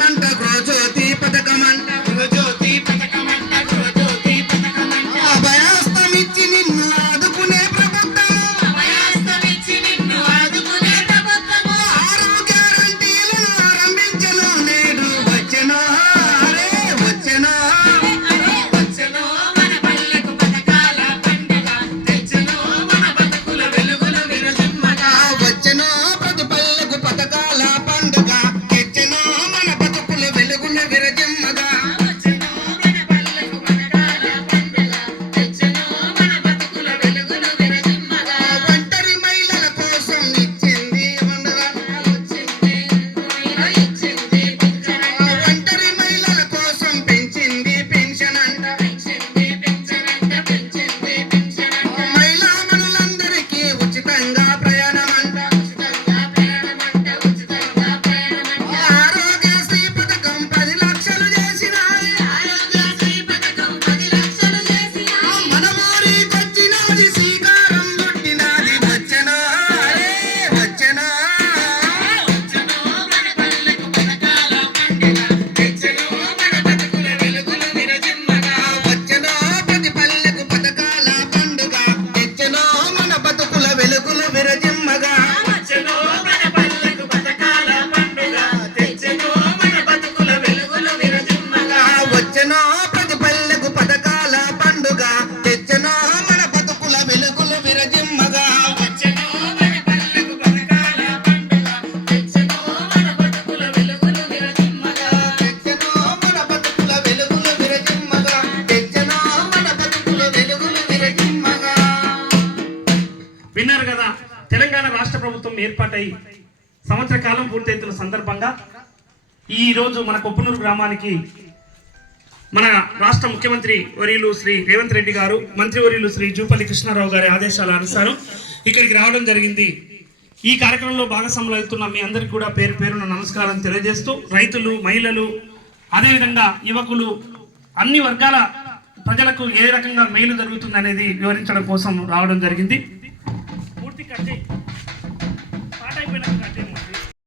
పథకమంట గృహజ్యోతి పథకమంట గృహజ్యోతి పథకమంట గృహజ్యోతి పథకమంట అభయాస్తమిచ్చి నిన్ను ఆదుకునే ప్రభుత్వము అభయాస్తమిచ్చి నిన్ను ఆదుకునే ప్రభుత్వము ఆరు గ్యారంటీలను ఆరంభించెను నేడు వచ్చెను అరే వచ్చెను వచ్చెను మన పల్లెకు పథకాల పండుగ తెచ్చెను మన బతుకుల వెలుగుల విరజిమ్మగా వచ్చెను ప్రతి పల్లెకు పథకాల పండుగ తెచ్చెను మన బతుకుల వెలుగుల విరజిమ్మగా వచ్చెను మన పల్లెకు పథకాల పండుగ తెచ్చెను మన బతుకుల వెలుగుల విరజిమ్మగా ఒంటరి మహిళల కోసం ఇచ్చింది పండుగ వచ్చింది ఇచ్చింది ఒంటరి మహిళల కోసం పెంచింది పెన్షన్ అంట పెంచింది పెన్షన్ అంట పెంచింది పెన్షన్ అంట మహిళా మనులందరికీ ఉచితంగా ప్రయాణం అంట ఉచితంగా ప్రయాణం అంట ఉచితంగా ప్రయాణం అంట ఆరోగ్యశ్రీ పథకం 10 లక్షలు చేసినాది ఆరోగ్యశ్రీ పథకం 10 లక్షలు చేసినాది మన ఊరికొచ్చినాది శ్రీకారం చుట్టినాది వచ్చెను అరే వచ్చెను వచ్చెను మన పల్లెకు పథకాల పండుగ తెచ్చెను మన బతుకుల వెలుగుల విరజిమ్మగా వచ్చెను ప్రతి పల్లెకు పథకాల పండుగ తెచ్చెను మన బతుకుల వెలుగుల విరజిమ్మగా వచ్చెను మన పల్లెకు పథకాల పండుగ తెచ్చెను మన బతుకుల వెలుగుల విరజిమ్మగా వచ్చెను ప్రతి పల్లెకు పథకాల పండుగ తెచ్చెను మన బతుకుల వెలుగుల విరజిమ్మగా వచ్చెను మన పల్లెకు పథకాల పండుగ తెచ్చెను మన బతుకుల వెలుగుల విరజిమ్మగా తెచ్చెను మన బతుకుల వెలుగుల విరజిమ్మగా తెచ్చెను మన బతుకుల వెలుగుల విరజిమ్మగా. విన్నారు కదా, తెలంగాణ రాష్ట్ర ప్రభుత్వం ఏర్పాటై సంవత్సర కాలం పూర్తయితున్న సందర్భంగా ఈ రోజు మన కొప్పునూరు గ్రామానికి మన రాష్ట్ర ముఖ్యమంత్రి వర్యులు శ్రీ రేవంత్ రెడ్డి గారు, మంత్రివర్యులు శ్రీ జూపల్లి కృష్ణారావు గారి ఆదేశాల అనుసారం ఇక్కడికి రావడం జరిగింది. ఈ కార్యక్రమంలో భాగస్వాములు అవుతున్న మీ అందరికీ కూడా పేరు పేరున నమస్కారం తెలియజేస్తూ, రైతులు, మహిళలు, అదేవిధంగా యువకులు, అన్ని వర్గాల ప్రజలకు ఏ రకంగా మేలు జరుగుతుంది అనేది వివరించడం కోసం రావడం జరిగింది.